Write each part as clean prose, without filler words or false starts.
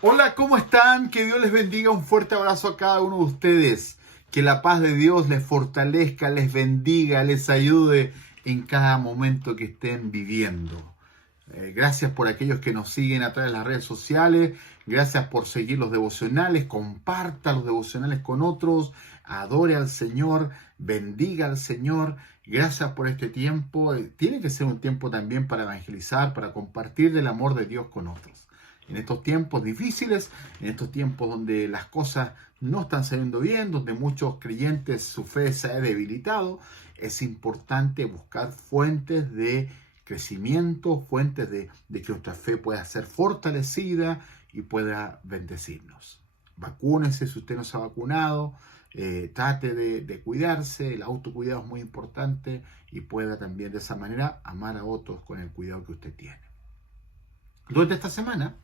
Hola, ¿cómo están? Que Dios les bendiga. Un fuerte abrazo a cada uno de ustedes. Que la paz de Dios les fortalezca, les bendiga, les ayude en cada momento que estén viviendo. Gracias por aquellos que nos siguen a través de las redes sociales. Gracias por seguir los devocionales. Comparta los devocionales con otros. Adore al Señor. Bendiga al Señor. Gracias por este tiempo. Tiene que ser un tiempo también para evangelizar, para compartir del amor de Dios con otros. En estos tiempos difíciles, en estos tiempos donde las cosas no están saliendo bien, donde muchos creyentes su fe se ha debilitado, es importante buscar fuentes de crecimiento, fuentes de que nuestra fe pueda ser fortalecida y pueda bendecirnos. Vacúnese si usted no se ha vacunado, trate de cuidarse, el autocuidado es muy importante y pueda también de esa manera amar a otros con el cuidado que usted tiene. Durante esta semana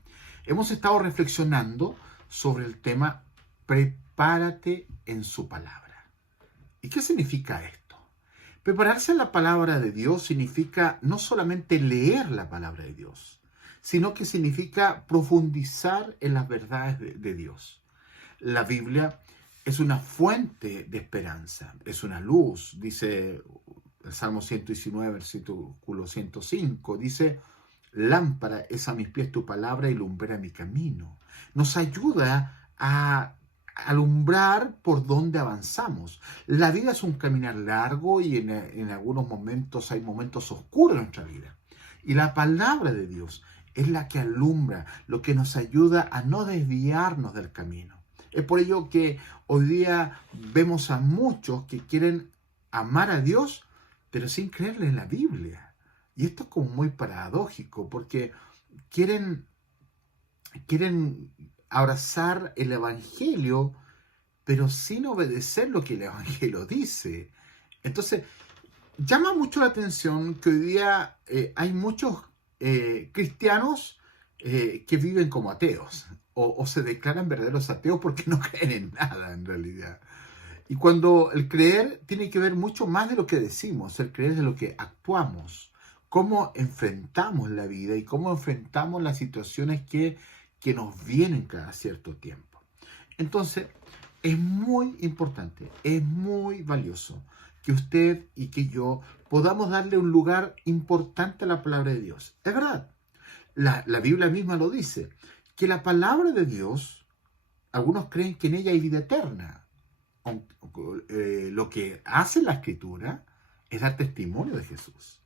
hemos estado reflexionando sobre el tema prepárate en su palabra. ¿Y qué significa esto? Prepararse en la palabra de Dios significa no solamente leer la palabra de Dios, sino que significa profundizar en las verdades de Dios. La Biblia es una fuente de esperanza, es una luz, dice el Salmo 119, versículo 105, dice: lámpara es a mis pies tu palabra y lumbrera mi camino. Nos ayuda a alumbrar por donde avanzamos. La vida es un caminar largo y en algunos momentos hay momentos oscuros en nuestra vida. Y la palabra de Dios es la que alumbra, lo que nos ayuda a no desviarnos del camino. Es por ello que hoy día vemos a muchos que quieren amar a Dios, pero sin creerle en la Biblia. Y esto es como muy paradójico, porque quieren abrazar el Evangelio, pero sin obedecer lo que el Evangelio dice. Entonces, llama mucho la atención que hoy día hay muchos cristianos que viven como ateos, o se declaran verdaderos ateos porque no creen en nada en realidad. Y cuando el creer tiene que ver mucho más de lo que decimos, el creer es de lo que actuamos, cómo enfrentamos la vida y cómo enfrentamos las situaciones que nos vienen cada cierto tiempo. Entonces, es muy importante, es muy valioso que usted y que yo podamos darle un lugar importante a la palabra de Dios. Es verdad, la Biblia misma lo dice, que la palabra de Dios, algunos creen que en ella hay vida eterna. Lo que hace la Escritura es dar testimonio de Jesús.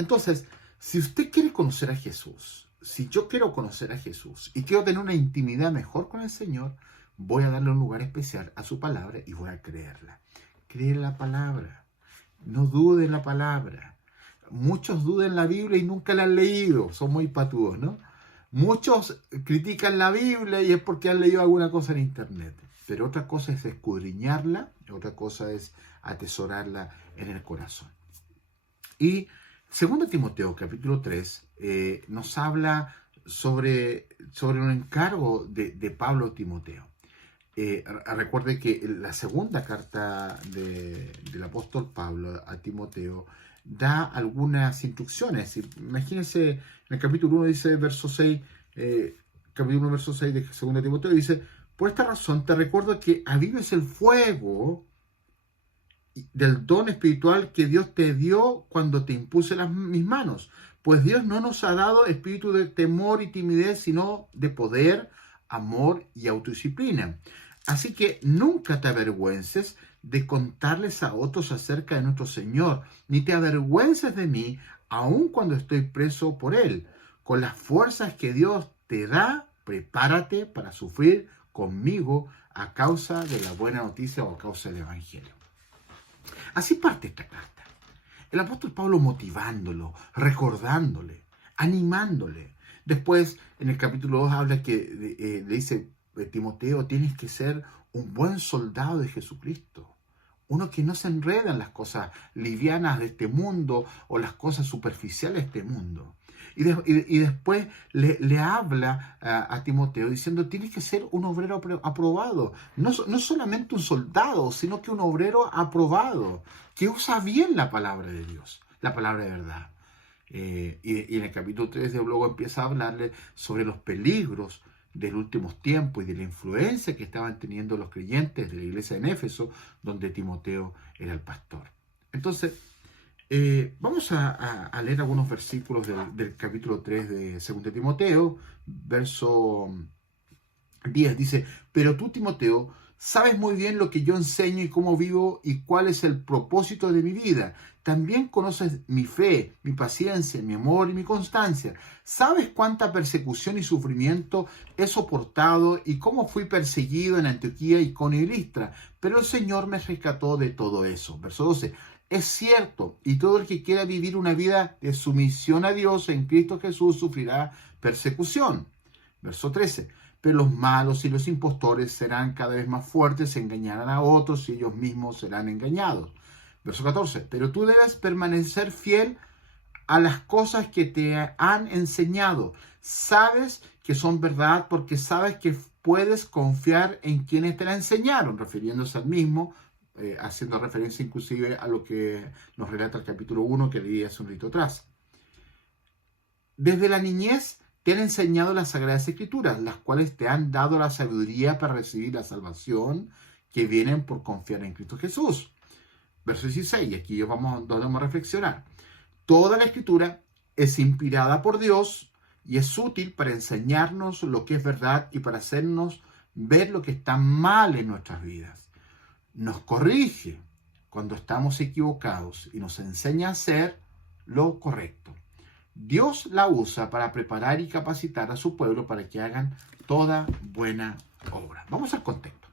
Entonces, si usted quiere conocer a Jesús, si yo quiero conocer a Jesús y quiero tener una intimidad mejor con el Señor, voy a darle un lugar especial a su palabra y voy a creerla. Cree en la palabra. No dude en la palabra. Muchos dudan la Biblia y nunca la han leído. Son muy patudos, ¿no? Muchos critican la Biblia y es porque han leído alguna cosa en internet. Pero otra cosa es escudriñarla, otra cosa es atesorarla en el corazón. Y 2 Timoteo capítulo 3 nos habla sobre un encargo de Pablo a Timoteo. Recuerde que la segunda carta del apóstol Pablo a Timoteo da algunas instrucciones. Imagínense, en el capítulo 1 dice, verso 6, capítulo 1, verso 6 de 2 Timoteo, dice: por esta razón te recuerdo que avives el fuego del don espiritual que Dios te dio cuando te impuse mis manos. Pues Dios no nos ha dado espíritu de temor y timidez, sino de poder, amor y autodisciplina. Así que nunca te avergüences de contarles a otros acerca de nuestro Señor, ni te avergüences de mí, aun cuando estoy preso por Él. Con las fuerzas que Dios te da, prepárate para sufrir conmigo a causa de la buena noticia o a causa del Evangelio. Así parte esta carta. El apóstol Pablo motivándolo, recordándole, animándole. Después, en el capítulo 2 habla que le dice: Timoteo, tienes que ser un buen soldado de Jesucristo. Uno que no se enreda en las cosas livianas de este mundo o las cosas superficiales de este mundo. Y después le habla a Timoteo diciendo: tienes que ser un obrero aprobado. No solamente un soldado, sino que un obrero aprobado, que usa bien la palabra de Dios, la palabra de verdad. Y en el capítulo 3 de luego empieza a hablarle sobre los peligros de los últimos tiempos y de la influencia que estaban teniendo los creyentes de la iglesia en Éfeso, donde Timoteo era el pastor. Entonces, vamos a leer algunos versículos del capítulo 3 de 2 Timoteo, verso 10. Dice: pero tú, Timoteo, sabes muy bien lo que yo enseño y cómo vivo y cuál es el propósito de mi vida. También conoces mi fe, mi paciencia, mi amor y mi constancia. Sabes cuánta persecución y sufrimiento he soportado y cómo fui perseguido en Antioquía, Iconio y Listra. Pero el Señor me rescató de todo eso. Verso 12. Es cierto, y todo el que quiera vivir una vida de sumisión a Dios en Cristo Jesús sufrirá persecución. Verso 13. Pero los malos y los impostores serán cada vez más fuertes, engañarán a otros y ellos mismos serán engañados. Verso 14. Pero tú debes permanecer fiel a las cosas que te han enseñado. Sabes que son verdad porque sabes que puedes confiar en quienes te la enseñaron, refiriéndose al mismo, haciendo referencia inclusive a lo que nos relata el capítulo 1 que leí hace un rito atrás. Desde la niñez te han enseñado las Sagradas Escrituras, las cuales te han dado la sabiduría para recibir la salvación que vienen por confiar en Cristo Jesús. Verso 16, aquí vamos a reflexionar. Toda la Escritura es inspirada por Dios y es útil para enseñarnos lo que es verdad y para hacernos ver lo que está mal en nuestras vidas. Nos corrige cuando estamos equivocados y nos enseña a hacer lo correcto. Dios la usa para preparar y capacitar a su pueblo para que hagan toda buena obra. Vamos al contexto.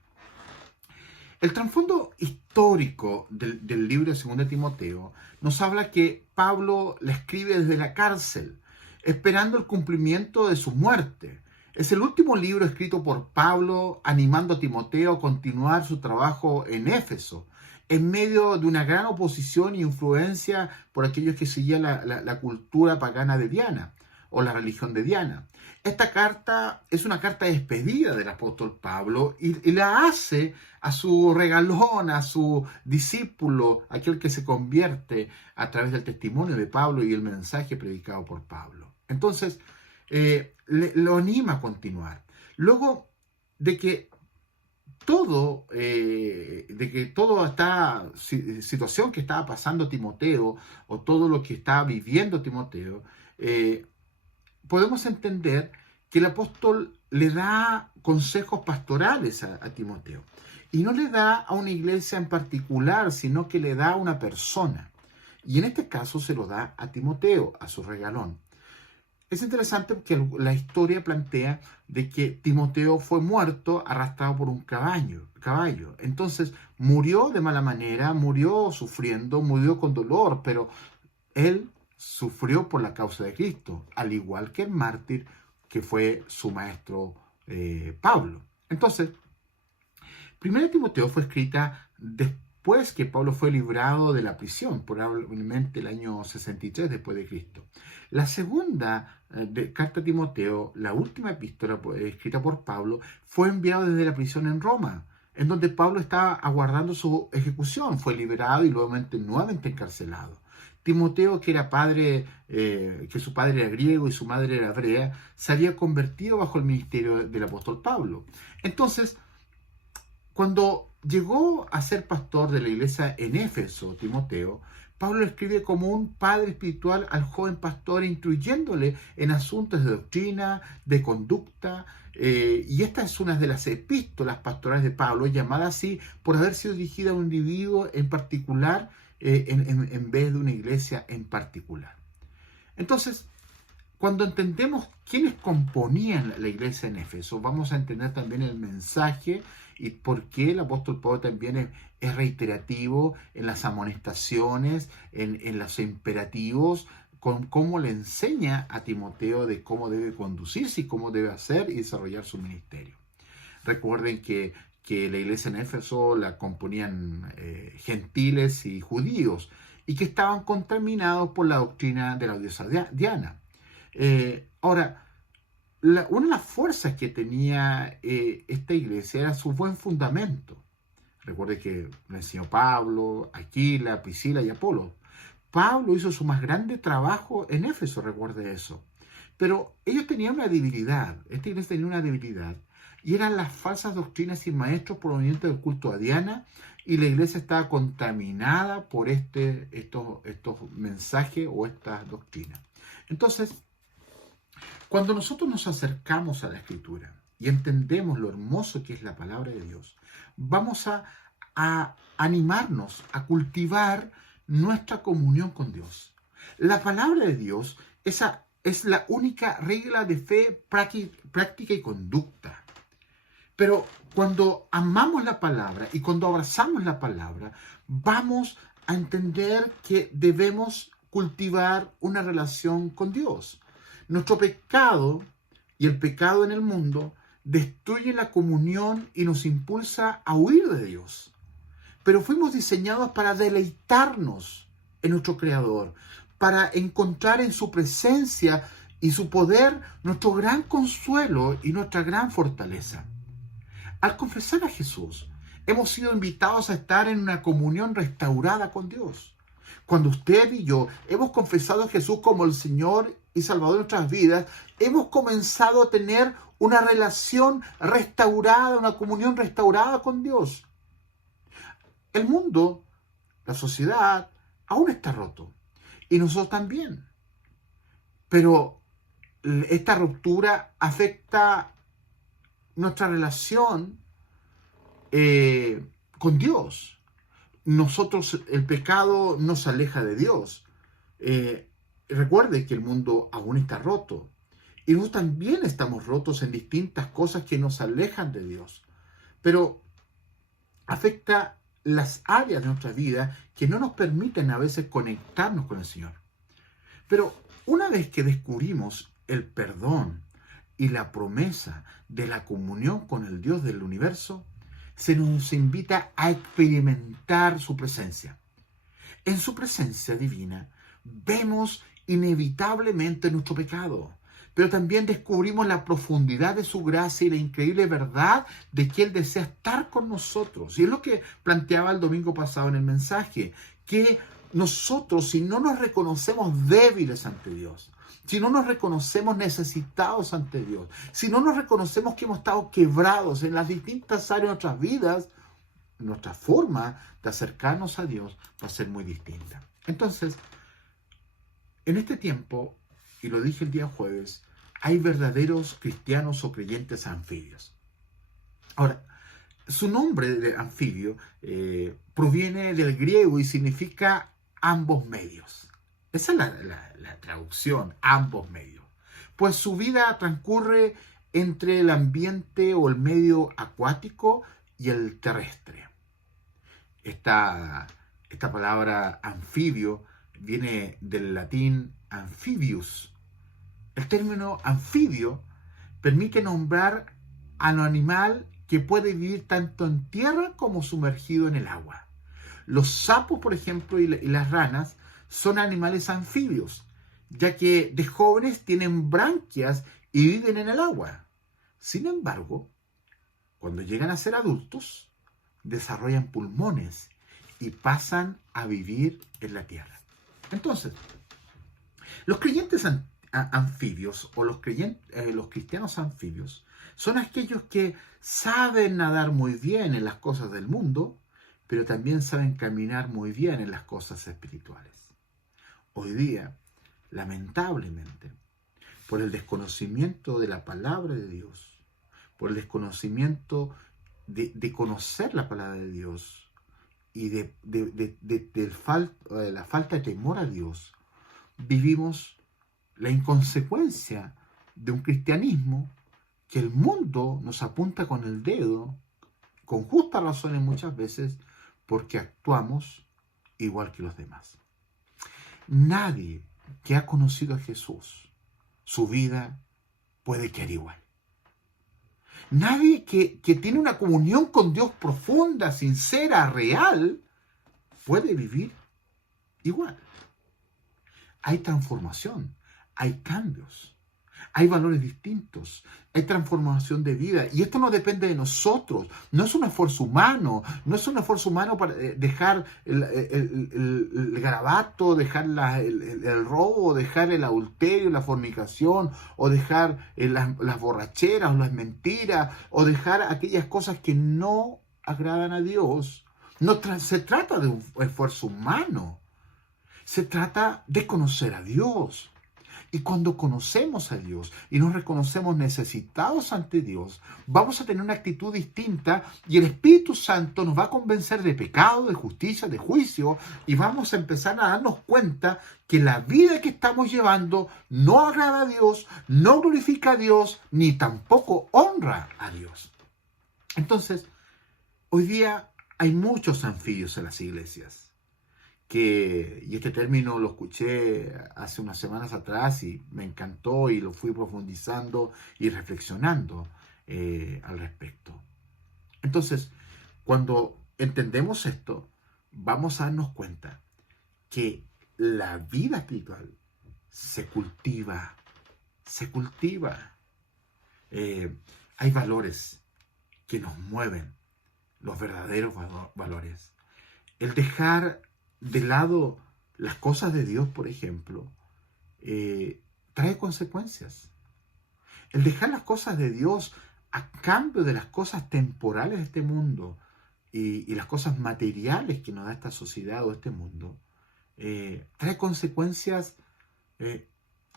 El trasfondo histórico del libro de 2 Timoteo nos habla que Pablo la escribe desde la cárcel, esperando el cumplimiento de su muerte. Es el último libro escrito por Pablo, animando a Timoteo a continuar su trabajo en Éfeso, en medio de una gran oposición e influencia por aquellos que seguían la cultura pagana de Diana o la religión de Diana. Esta carta es una carta de despedida del apóstol Pablo y la hace a su regalón, a su discípulo, aquel que se convierte a través del testimonio de Pablo y el mensaje predicado por Pablo. Entonces, lo anima a continuar. Luego de que toda esta situación que estaba pasando Timoteo o todo lo que estaba viviendo Timoteo, podemos entender que el apóstol le da consejos pastorales a Timoteo. Y no le da a una iglesia en particular, sino que le da a una persona. Y en este caso se lo da a Timoteo, a su regalón. Es interesante porque la historia plantea de que Timoteo fue muerto arrastrado por un caballo. Entonces murió de mala manera, murió sufriendo, murió con dolor, pero él sufrió por la causa de Cristo, al igual que el mártir que fue su maestro Pablo. Entonces, 1 Timoteo fue escrita después que Pablo fue librado de la prisión, probablemente el año 63 después de Cristo. La segunda carta a Timoteo, la última epístola escrita por Pablo, fue enviada desde la prisión en Roma, en donde Pablo estaba aguardando su ejecución. Fue liberado y nuevamente encarcelado. Timoteo, que era que su padre era griego y su madre era hebrea, se había convertido bajo el ministerio del apóstol Pablo. Entonces, cuando llegó a ser pastor de la iglesia en Éfeso, Timoteo, Pablo lo escribe como un padre espiritual al joven pastor, instruyéndole en asuntos de doctrina, de conducta, y esta es una de las epístolas pastorales de Pablo, llamada así por haber sido dirigida a un individuo en particular, en vez de una iglesia en particular. Entonces, cuando entendemos quiénes componían la iglesia en Éfeso, vamos a entender también el mensaje y por qué el apóstol Pablo también es reiterativo en las amonestaciones, en los imperativos, con cómo le enseña a Timoteo de cómo debe conducirse y cómo debe hacer y desarrollar su ministerio. Recuerden que la iglesia en Éfeso la componían gentiles y judíos y que estaban contaminados por la doctrina de la diosa Diana. Ahora, una de las fuerzas que tenía esta iglesia era su buen fundamento. Recuerde que le enseñó Pablo, Aquila, Priscila y Apolo. Pablo hizo su más grande trabajo en Éfeso, recuerde eso. Pero ellos tenían una debilidad, esta iglesia tenía una debilidad, y eran las falsas doctrinas y maestros provenientes del culto a Diana, y la iglesia estaba contaminada por estos mensajes o estas doctrinas. Entonces, cuando nosotros nos acercamos a la Escritura y entendemos lo hermoso que es la palabra de Dios, vamos a animarnos a cultivar nuestra comunión con Dios. La palabra de Dios es la única regla de fe, práctica y conducta. Pero cuando amamos la palabra y cuando abrazamos la palabra, vamos a entender que debemos cultivar una relación con Dios. Nuestro pecado y el pecado en el mundo destruye la comunión y nos impulsa a huir de Dios. Pero fuimos diseñados para deleitarnos en nuestro Creador, para encontrar en su presencia y su poder nuestro gran consuelo y nuestra gran fortaleza. Al confesar a Jesús, hemos sido invitados a estar en una comunión restaurada con Dios. Cuando usted y yo hemos confesado a Jesús como el Señor y Salvador de nuestras vidas, hemos comenzado a tener una relación restaurada, una comunión restaurada con Dios. El mundo, la sociedad, aún está roto. Y nosotros también. Pero esta ruptura afecta nuestra relación con Dios. Nosotros, el pecado nos aleja de Dios. Recuerde que el mundo aún está roto. Y nosotros también estamos rotos en distintas cosas que nos alejan de Dios. Pero afecta las áreas de nuestra vida que no nos permiten a veces conectarnos con el Señor. Pero una vez que descubrimos el perdón y la promesa de la comunión con el Dios del universo, se nos invita a experimentar su presencia. En su presencia divina vemos inevitablemente nuestro pecado, pero también descubrimos la profundidad de su gracia y la increíble verdad de que Él desea estar con nosotros. Y es lo que planteaba el domingo pasado en el mensaje, que nosotros, si no nos reconocemos débiles ante Dios, si no nos reconocemos necesitados ante Dios, si no nos reconocemos que hemos estado quebrados en las distintas áreas de nuestras vidas, nuestra forma de acercarnos a Dios va a ser muy distinta. Entonces, en este tiempo, y lo dije el día jueves, hay verdaderos cristianos o creyentes anfibios. Ahora, su nombre de anfibio proviene del griego y significa ambos medios. Esa es la traducción, ambos medios. Pues su vida transcurre entre el ambiente o el medio acuático y el terrestre. Esta palabra anfibio viene del latín amphibius. El término anfibio permite nombrar a un animal que puede vivir tanto en tierra como sumergido en el agua. Los sapos, por ejemplo, y las ranas son animales anfibios, ya que de jóvenes tienen branquias y viven en el agua. Sin embargo, cuando llegan a ser adultos, desarrollan pulmones y pasan a vivir en la tierra. Entonces, los creyentes anfibios o los cristianos anfibios son aquellos que saben nadar muy bien en las cosas del mundo, pero también saben caminar muy bien en las cosas espirituales. Hoy día, lamentablemente, por el desconocimiento de la palabra de Dios, por el desconocimiento de conocer la palabra de Dios y de la falta de temor a Dios, vivimos la inconsecuencia de un cristianismo que el mundo nos apunta con el dedo, con justas razones muchas veces, porque actuamos igual que los demás. Nadie que ha conocido a Jesús, su vida puede quedar igual. Nadie que tiene una comunión con Dios profunda, sincera, real, puede vivir igual. Hay transformación, hay cambios, Hay valores distintos, hay transformación de vida. Y esto no depende de nosotros, no es un esfuerzo humano, no es un esfuerzo humano para dejar el garabato, dejar el robo, dejar el adulterio, la fornicación, o dejar las borracheras, o las mentiras, o dejar aquellas cosas que no agradan a Dios. No se trata de un esfuerzo humano, se trata de conocer a Dios. Y cuando conocemos a Dios y nos reconocemos necesitados ante Dios, vamos a tener una actitud distinta y el Espíritu Santo nos va a convencer de pecado, de justicia, de juicio, y vamos a empezar a darnos cuenta que la vida que estamos llevando no agrada a Dios, no glorifica a Dios, ni tampoco honra a Dios. Entonces, hoy día hay muchos anfibios en las iglesias. Y este término lo escuché hace unas semanas atrás y me encantó y lo fui profundizando y reflexionando al respecto. Entonces, cuando entendemos esto, vamos a darnos cuenta que la vida espiritual se cultiva, se cultiva. Hay valores que nos mueven, los verdaderos valores. El dejar de lado las cosas de Dios, por ejemplo, trae consecuencias. El dejar las cosas de Dios a cambio de las cosas temporales de este mundo y las cosas materiales que nos da esta sociedad o este mundo, trae consecuencias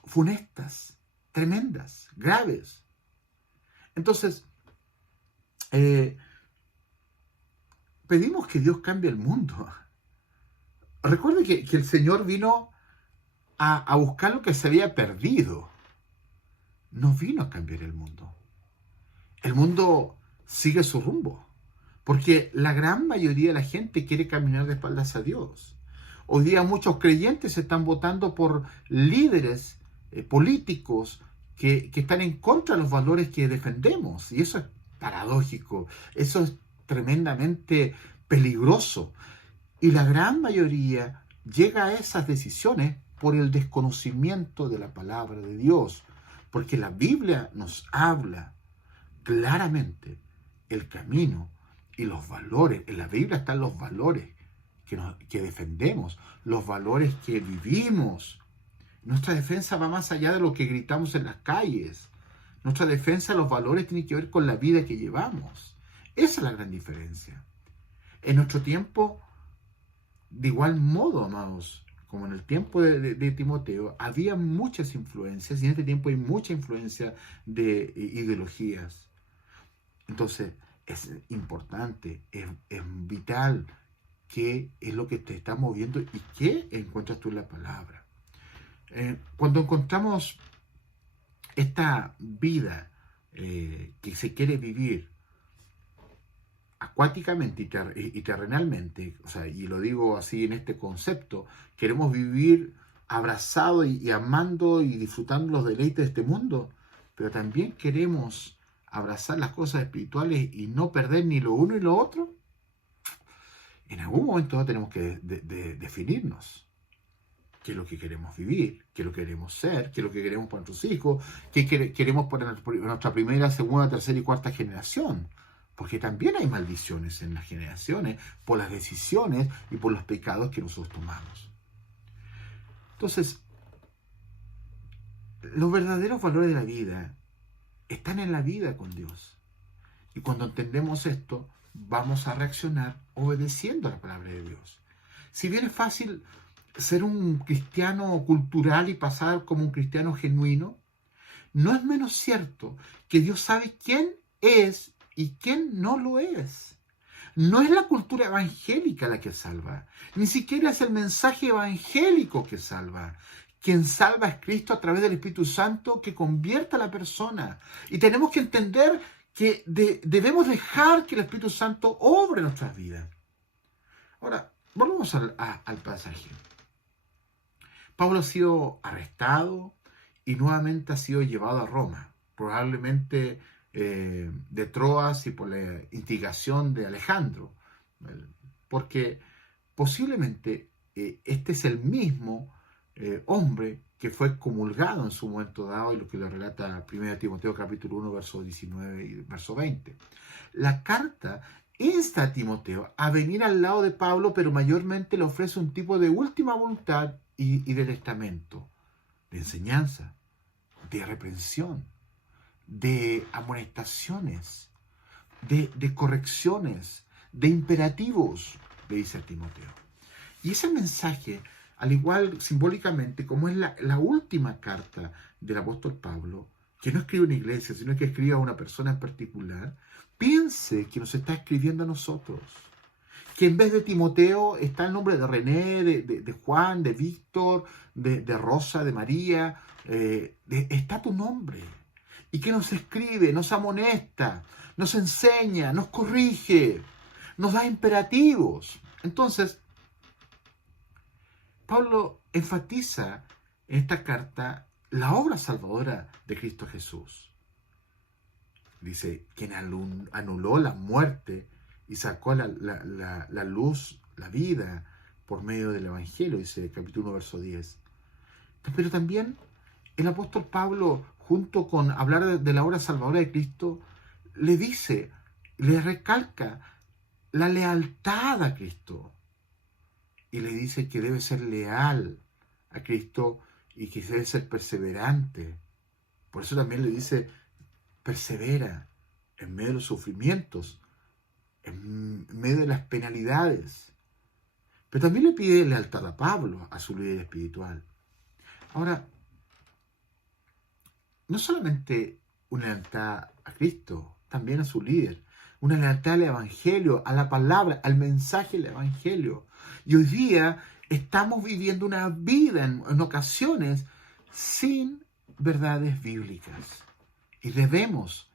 funestas, tremendas, graves. Entonces, pedimos que Dios cambie el mundo. Recuerde que el Señor vino a buscar lo que se había perdido. No vino a cambiar el mundo. El mundo sigue su rumbo, porque la gran mayoría de la gente quiere caminar de espaldas a Dios. Hoy día muchos creyentes están votando por líderes políticos que están en contra de los valores que defendemos. Y eso es paradójico, eso es tremendamente peligroso. Y la gran mayoría llega a esas decisiones por el desconocimiento de la palabra de Dios. Porque la Biblia nos habla claramente el camino y los valores. En la Biblia están los valores que defendemos, los valores que vivimos. Nuestra defensa va más allá de lo que gritamos en las calles. Nuestra defensa, los valores, tienen que ver con la vida que llevamos. Esa es la gran diferencia. En nuestro tiempo, de igual modo, amados, como en el tiempo de Timoteo, había muchas influencias y en este tiempo hay mucha influencia de ideologías. Entonces, es importante, es vital qué es lo que te está moviendo y qué encuentras tú en la palabra. Cuando encontramos esta vida que se quiere vivir acuáticamente y terrenalmente, o sea, y lo digo así en este concepto, queremos vivir abrazados y amando y disfrutando los deleites de este mundo, pero también queremos abrazar las cosas espirituales y no perder ni lo uno y lo otro. En algún momento tenemos que definirnos qué es lo que queremos vivir, qué es lo que queremos ser, qué es lo que queremos para nuestros hijos, qué queremos para nuestra primera, segunda, tercera y cuarta generación. Porque también hay maldiciones en las generaciones por las decisiones y por los pecados que nosotros tomamos. Entonces, los verdaderos valores de la vida están en la vida con Dios. Y cuando entendemos esto, vamos a reaccionar obedeciendo a la palabra de Dios. Si bien es fácil ser un cristiano cultural y pasar como un cristiano genuino, no es menos cierto que Dios sabe quién es y quién no lo es. No es la cultura evangélica la que salva, ni siquiera es el mensaje evangélico que salva. Quien salva es Cristo a través del Espíritu Santo que convierte a la persona. Y tenemos que entender que debemos dejar que el Espíritu Santo obre en nuestras vidas. Ahora, volvamos al pasaje. Pablo ha sido arrestado y nuevamente ha sido llevado a Roma, probablemente de Troas y por la instigación de Alejandro, porque posiblemente este es el mismo hombre que fue comulgado en su momento dado, y lo que le relata 1 Timoteo capítulo 1, verso 19 y verso 20. La carta insta a Timoteo a venir al lado de Pablo, pero mayormente le ofrece un tipo de última voluntad y de testamento, de enseñanza, de reprensión, de amonestaciones, de correcciones, de imperativos, le dice a Timoteo. Y ese mensaje, al igual simbólicamente, como es la última carta del apóstol Pablo, que no escribe a una iglesia, sino que escribe a una persona en particular, piense que nos está escribiendo a nosotros. Que en vez de Timoteo está el nombre de René, de Juan, de Víctor, de Rosa, de María, está tu nombre. Y que nos escribe, nos amonesta, nos enseña, nos corrige, nos da imperativos. Entonces, Pablo enfatiza en esta carta la obra salvadora de Cristo Jesús. Dice, quien anuló la muerte y sacó la luz, la vida, por medio del Evangelio, dice capítulo 1, verso 10. Pero también el apóstol Pablo, junto con hablar de la obra salvadora de Cristo, le dice, le recalca la lealtad a Cristo. Y le dice que debe ser leal a Cristo y que debe ser perseverante. Por eso también le dice, persevera en medio de los sufrimientos, en medio de las penalidades. Pero también le pide lealtad a Pablo, a su líder espiritual. Ahora, no solamente una lealtad a Cristo, también a su líder. Una lealtad al Evangelio, a la palabra, al mensaje del Evangelio. Y hoy día estamos viviendo una vida en ocasiones sin verdades bíblicas. Y debemos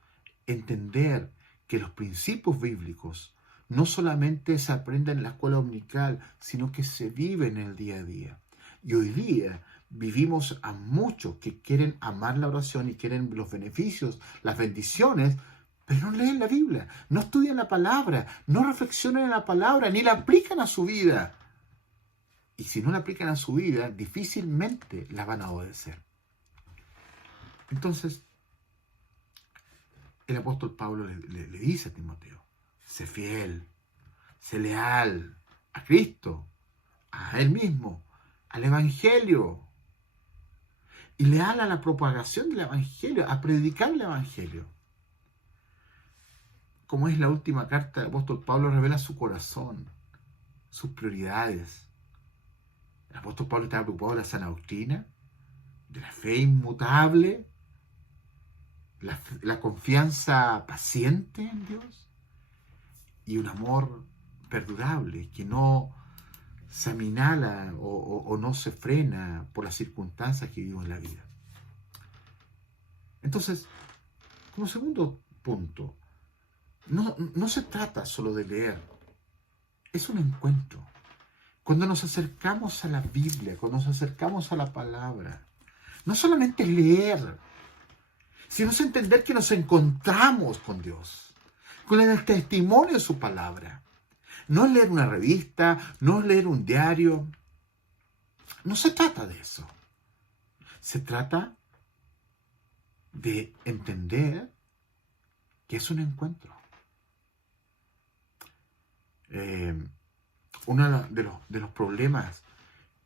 entender que los principios bíblicos no solamente se aprenden en la escuela dominical, sino que se viven en el día a día. Y hoy día vivimos a muchos que quieren amar la oración y quieren los beneficios, las bendiciones, pero no leen la Biblia, no estudian la palabra, no reflexionan en la palabra, ni la aplican a su vida. Y si no la aplican a su vida, difícilmente la van a obedecer. Entonces, el apóstol Pablo le dice a Timoteo, sé fiel, sé leal a Cristo, a Él mismo, al Evangelio, y leal a la propagación del Evangelio, a predicar el Evangelio. Como es la última carta del apóstol Pablo, revela su corazón, sus prioridades. El apóstol Pablo estaba preocupado de la sana doctrina, de la fe inmutable, la confianza paciente en Dios y un amor perdurable que no se aminala o no se frena por las circunstancias que vivimos en la vida. Entonces, como segundo punto, no se trata solo de leer, es un encuentro. Cuando nos acercamos a la Biblia, cuando nos acercamos a la palabra, no solamente leer, sino es entender que nos encontramos con Dios, con el testimonio de su palabra. No es leer una revista, no es leer un diario. No se trata de eso. Se trata de entender que es un encuentro. Uno de los problemas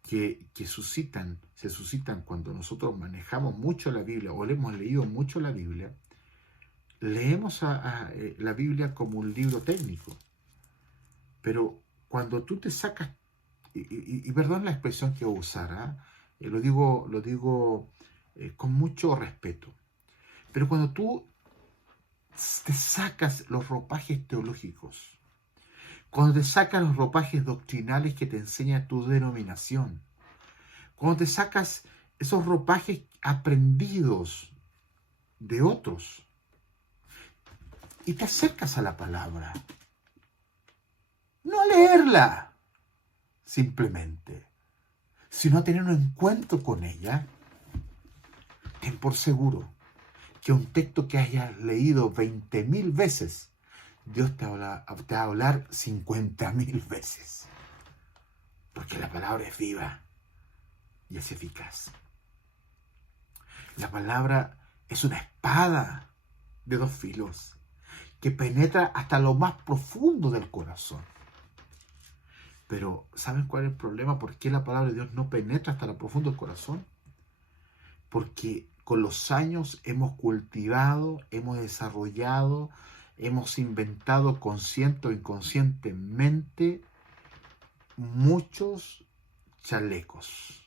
que se suscitan cuando nosotros manejamos mucho la Biblia o le hemos leído mucho la Biblia, leemos la Biblia como un libro técnico. Pero cuando tú te sacas, y perdón la expresión que voy a usar, lo digo con mucho respeto, pero cuando tú te sacas los ropajes teológicos, cuando te sacas los ropajes doctrinales que te enseña tu denominación, cuando te sacas esos ropajes aprendidos de otros y te acercas a la palabra, no a leerla simplemente, sino a tener un encuentro con ella, ten por seguro que un texto que hayas leído 20.000 veces, Dios te va a hablar 50.000 veces. Porque la palabra es viva. y es eficaz. La palabra es una espada de dos filos que penetra hasta lo más profundo del corazón. Pero, ¿saben cuál es el problema? ¿Por qué la palabra de Dios no penetra hasta lo profundo del corazón? Porque con los años hemos cultivado, hemos desarrollado, hemos inventado consciente o inconscientemente muchos chalecos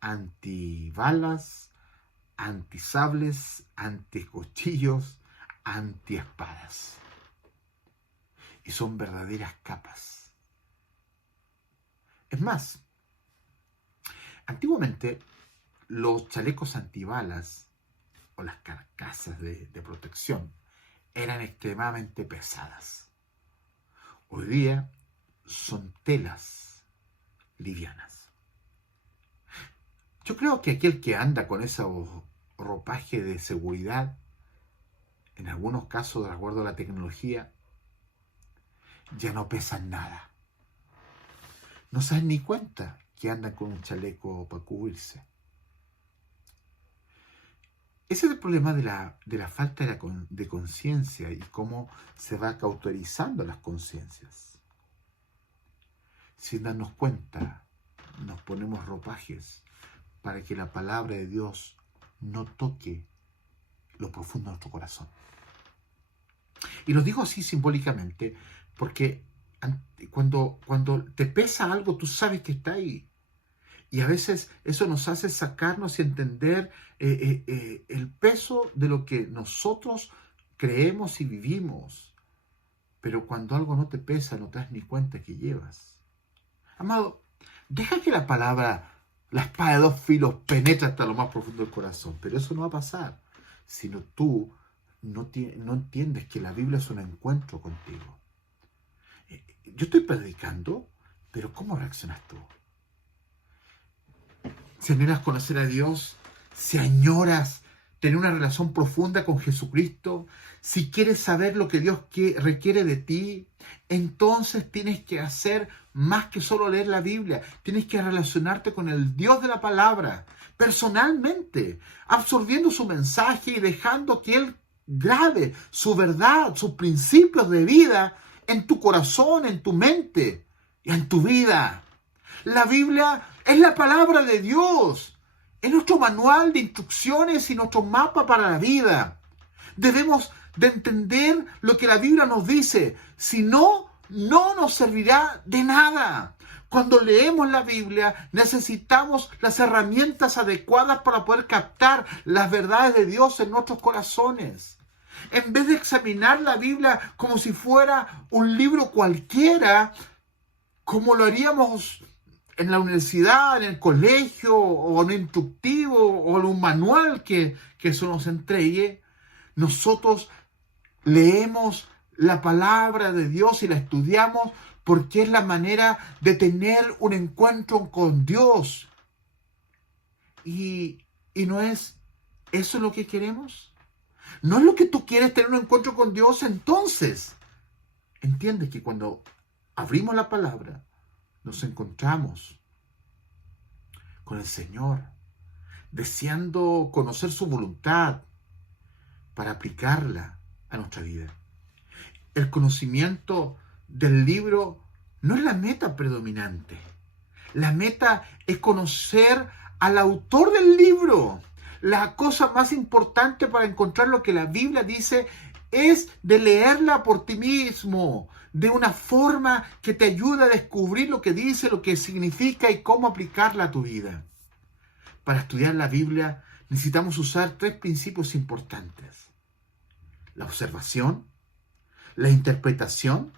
antibalas, antisables, anticuchillos, antiespadas. Y son verdaderas capas. Es más, antiguamente los chalecos antibalas o las carcasas de protección eran extremadamente pesadas. Hoy día son telas livianas. Yo creo que aquel que anda con ese ropaje de seguridad, en algunos casos, de acuerdo a la tecnología, ya no pesan nada. No se dan ni cuenta que andan con un chaleco para cubrirse. Ese es el problema de la falta de conciencia y cómo se va cauterizando las conciencias. Sin darnos cuenta, nos ponemos ropajes para que la palabra de Dios no toque lo profundo de nuestro corazón. Y lo digo así simbólicamente porque cuando te pesa algo, tú sabes que está ahí. Y a veces eso nos hace sacarnos y entender el peso de lo que nosotros creemos y vivimos. Pero cuando algo no te pesa, no te das ni cuenta que llevas. Amado, deja que la palabra, la espada de dos filos, penetre hasta lo más profundo del corazón. Pero eso no va a pasar si tú no entiendes que la Biblia es un encuentro contigo. Yo estoy predicando, pero ¿cómo reaccionas tú? Si anhelas conocer a Dios, si añoras tener una relación profunda con Jesucristo, si quieres saber lo que Dios requiere de ti, entonces tienes que hacer más que solo leer la Biblia. Tienes que relacionarte con el Dios de la palabra, personalmente, absorbiendo su mensaje y dejando que Él grabe su verdad, sus principios de vida en tu corazón, en tu mente y en tu vida. La Biblia es la palabra de Dios. Es nuestro manual de instrucciones y nuestro mapa para la vida. Debemos de entender lo que la Biblia nos dice. Si no, no nos servirá de nada. Cuando leemos la Biblia, necesitamos las herramientas adecuadas para poder captar las verdades de Dios en nuestros corazones. En vez de examinar la Biblia como si fuera un libro cualquiera, como lo haríamos en la universidad, en el colegio, o en un instructivo, o en un manual que eso nos entregue, nosotros leemos la palabra de Dios y la estudiamos porque es la manera de tener un encuentro con Dios. ¿Y no es eso lo que queremos? ¿No es lo que tú quieres, tener un encuentro con Dios? Entonces, entiendes que cuando abrimos la palabra, nos encontramos con el Señor, deseando conocer su voluntad para aplicarla a nuestra vida. El conocimiento del libro no es la meta predominante. La meta es conocer al autor del libro. La cosa más importante para encontrar lo que la Biblia dice es de leerla por ti mismo, de una forma que te ayude a descubrir lo que dice, lo que significa y cómo aplicarla a tu vida. Para estudiar la Biblia necesitamos usar 3 principios importantes: la observación, la interpretación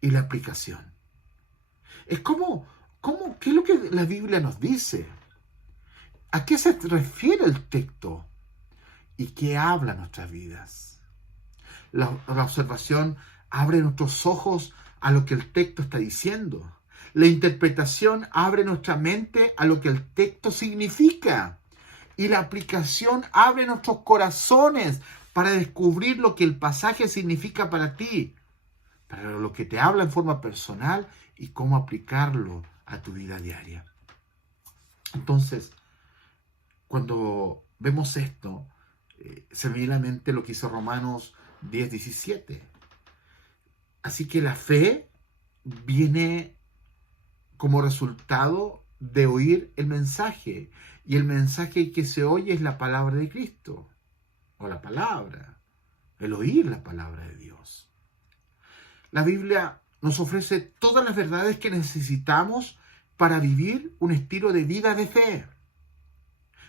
y la aplicación. ¿Qué es lo que la Biblia nos dice? ¿A qué se refiere el texto? ¿Y qué habla nuestras vidas? La observación abre nuestros ojos a lo que el texto está diciendo. La interpretación abre nuestra mente a lo que el texto significa. Y la aplicación abre nuestros corazones para descubrir lo que el pasaje significa para ti, para lo que te habla en forma personal y cómo aplicarlo a tu vida diaria. Entonces, cuando vemos esto, se me viene a la mente lo que hizo Romanos 10:17. Así que la fe viene como resultado de oír el mensaje. Y el mensaje que se oye es la palabra de Cristo. O la palabra. El oír la palabra de Dios. La Biblia nos ofrece todas las verdades que necesitamos para vivir un estilo de vida de fe.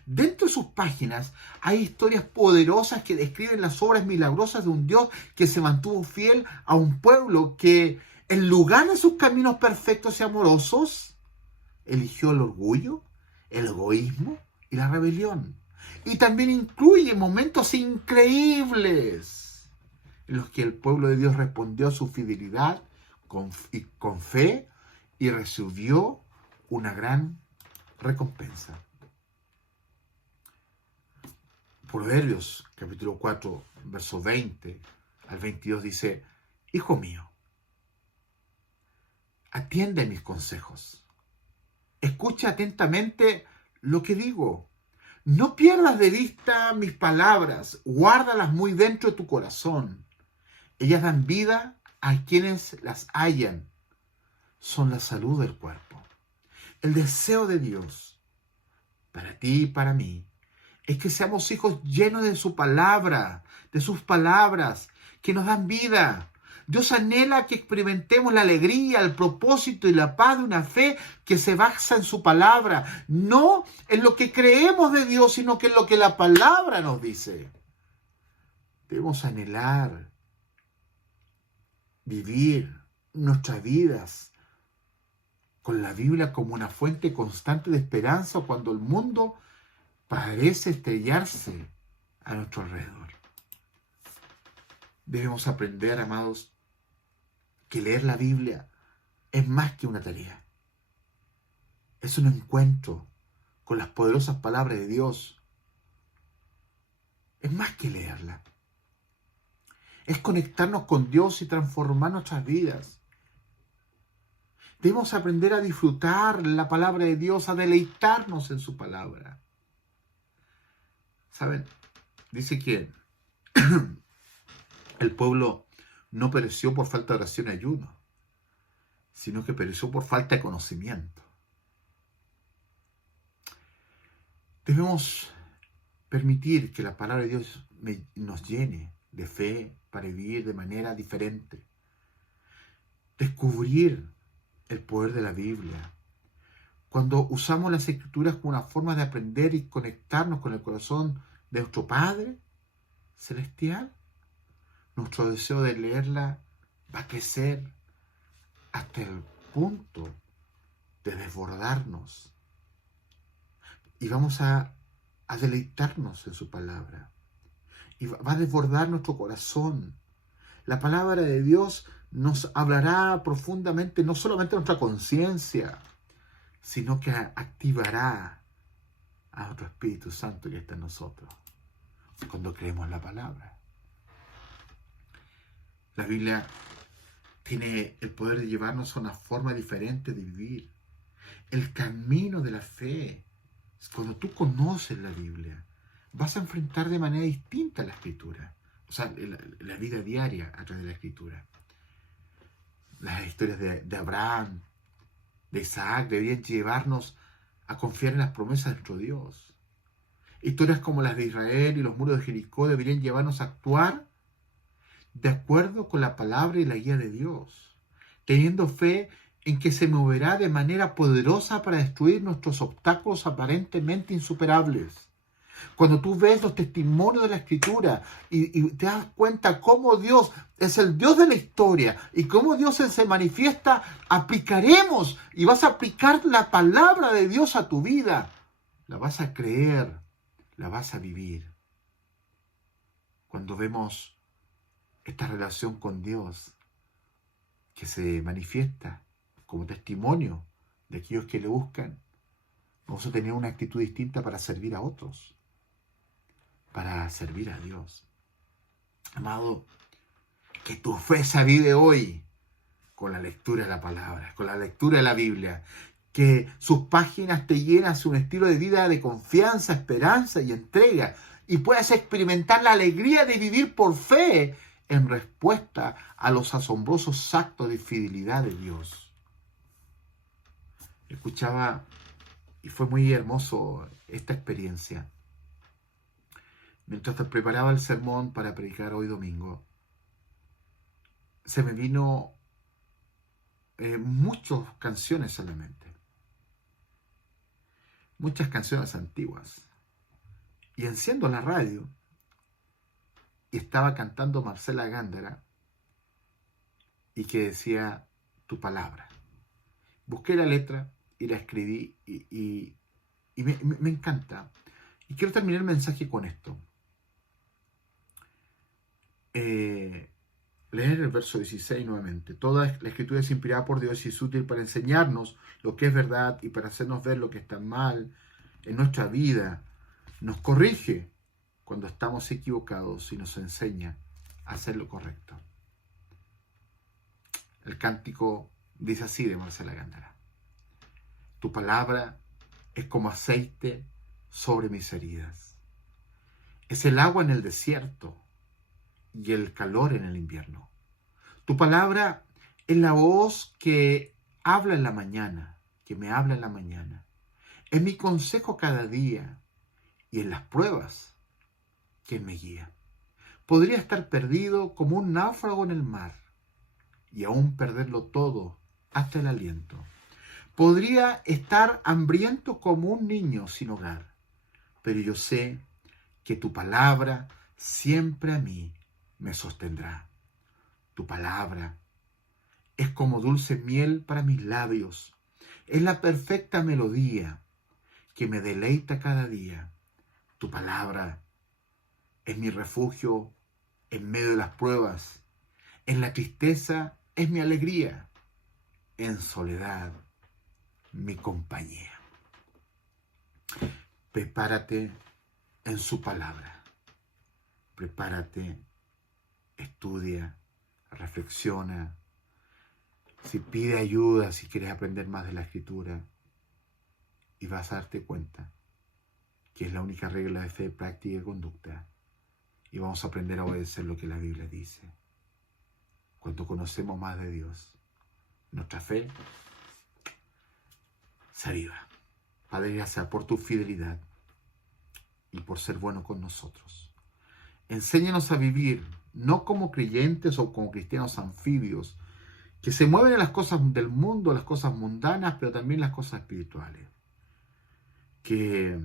Dentro de sus páginas hay historias poderosas que describen las obras milagrosas de un Dios que se mantuvo fiel a un pueblo que, en lugar de sus caminos perfectos y amorosos, eligió el orgullo, el egoísmo y la rebelión. Y también incluye momentos increíbles en los que el pueblo de Dios respondió a su fidelidad con fe y recibió una gran recompensa. Proverbios, capítulo 4, verso 20 al 22 dice: Hijo mío, atiende a mis consejos. Escucha atentamente lo que digo. No pierdas de vista mis palabras, guárdalas muy dentro de tu corazón. Ellas dan vida a quienes las hallan. Son la salud del cuerpo. El deseo de Dios para ti y para mí es que seamos hijos llenos de su palabra, de sus palabras, que nos dan vida. Dios anhela que experimentemos la alegría, el propósito y la paz de una fe que se basa en su palabra. No en lo que creemos de Dios, sino que en lo que la palabra nos dice. Debemos anhelar vivir nuestras vidas con la Biblia como una fuente constante de esperanza cuando el mundo parece estrellarse a nuestro alrededor. Debemos aprender, amados, que leer la Biblia es más que una tarea. Es un encuentro con las poderosas palabras de Dios. Es más que leerla. Es conectarnos con Dios y transformar nuestras vidas. Debemos aprender a disfrutar la palabra de Dios, a deleitarnos en su palabra. ¿Saben? Dice que el pueblo no pereció por falta de oración y ayuno, sino que pereció por falta de conocimiento. Debemos permitir que la palabra de Dios nos llene de fe para vivir de manera diferente. Descubrir el poder de la Biblia. Cuando usamos las Escrituras como una forma de aprender y conectarnos con el corazón de nuestro Padre Celestial, nuestro deseo de leerla va a crecer hasta el punto de desbordarnos. Y vamos a deleitarnos en su palabra. Y va a desbordar nuestro corazón. La palabra de Dios nos hablará profundamente, no solamente nuestra conciencia, sino que activará a nuestro Espíritu Santo que está en nosotros cuando creemos la palabra. La Biblia tiene el poder de llevarnos a una forma diferente de vivir. El camino de la fe, cuando tú conoces la Biblia, vas a enfrentar de manera distinta la Escritura. O sea, la vida diaria a través de la Escritura. Las historias de Abraham, de Isaac, deberían llevarnos a confiar en las promesas de nuestro Dios. Historias como las de Israel y los muros de Jericó deberían llevarnos a actuar de acuerdo con la palabra y la guía de Dios, teniendo fe en que se moverá de manera poderosa para destruir nuestros obstáculos aparentemente insuperables. Cuando tú ves los testimonios de la Escritura y te das cuenta cómo Dios es el Dios de la historia y cómo Dios se manifiesta, aplicaremos y vas a aplicar la palabra de Dios a tu vida. La vas a creer, la vas a vivir. Cuando vemos esta relación con Dios que se manifiesta como testimonio de aquellos que le buscan, vamos a tener una actitud distinta para servir a otros, para servir a Dios. Amado, que tu fe se avive hoy con la lectura de la palabra, con la lectura de la Biblia. Que sus páginas te llenen de un estilo de vida de confianza, esperanza y entrega. Y puedas experimentar la alegría de vivir por fe en respuesta a los asombrosos actos de fidelidad de Dios. Escuchaba y fue muy hermoso esta experiencia. Mientras te preparaba el sermón para predicar hoy domingo, se me vino muchas canciones a la mente. Muchas canciones antiguas. Y enciendo la radio y estaba cantando Marcela Gándara y que decía tu palabra. Busqué la letra y la escribí y me encanta. Y quiero terminar el mensaje con esto. Leer el verso 16 nuevamente. Toda la escritura es inspirada por Dios y es útil para enseñarnos lo que es verdad y para hacernos ver lo que está mal en nuestra vida. Nos corrige cuando estamos equivocados y nos enseña a hacer lo correcto. El cántico dice así de Marcela Gándara. Tu palabra es como aceite sobre mis heridas. Es el agua en el desierto y el calor en el invierno. Tu palabra es la voz que habla en la mañana, que me habla en la mañana. Es mi consejo cada día y en las pruebas que me guía. Podría estar perdido como un náufrago en el mar y aún perderlo todo, hasta el aliento. Podría estar hambriento como un niño sin hogar, pero yo sé que tu palabra siempre a mí me sostendrá. Tu palabra es como dulce miel para mis labios. Es la perfecta melodía que me deleita cada día. Tu palabra es mi refugio en medio de las pruebas. En la tristeza es mi alegría. En soledad, mi compañía. Prepárate en su palabra. Prepárate, estudia, reflexiona. Si pide ayuda, si quieres aprender más de la Escritura, y vas a darte cuenta que es la única regla de fe, práctica y conducta. Y vamos a aprender a obedecer lo que la Biblia dice. Cuando conocemos más de Dios, nuestra fe se aviva. Padre, gracias por tu fidelidad y por ser bueno con nosotros. Enséñanos a vivir, no como creyentes o como cristianos anfibios, que se mueven en las cosas del mundo, las cosas mundanas, pero también las cosas espirituales. Que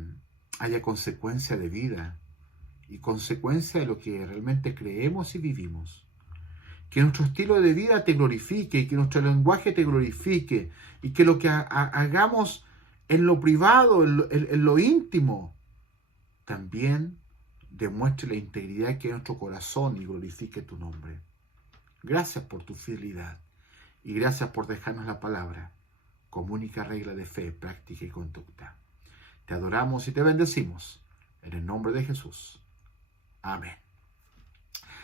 haya consecuencia de vida y consecuencia de lo que realmente creemos y vivimos. Que nuestro estilo de vida te glorifique, que nuestro lenguaje te glorifique y que lo que hagamos en lo privado, en lo íntimo, también demuestre la integridad que hay en nuestro corazón y glorifique tu nombre. Gracias por tu fidelidad y gracias por dejarnos la palabra como única regla de fe, práctica y conducta. Te adoramos y te bendecimos en el nombre de Jesús. Amén.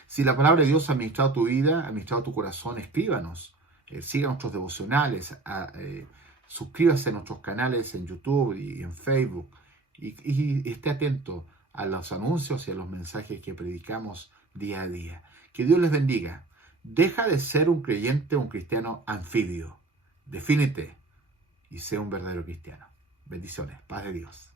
Si la palabra de Dios ha ministrado tu vida, ha ministrado tu corazón, escríbanos. Siga nuestros devocionales. Suscríbase a nuestros canales en YouTube y en Facebook. Y esté atento a los anuncios y a los mensajes que predicamos día a día. Que Dios les bendiga. Deja de ser un creyente o un cristiano anfibio. Defínete y sé un verdadero cristiano. Bendiciones. Paz de Dios.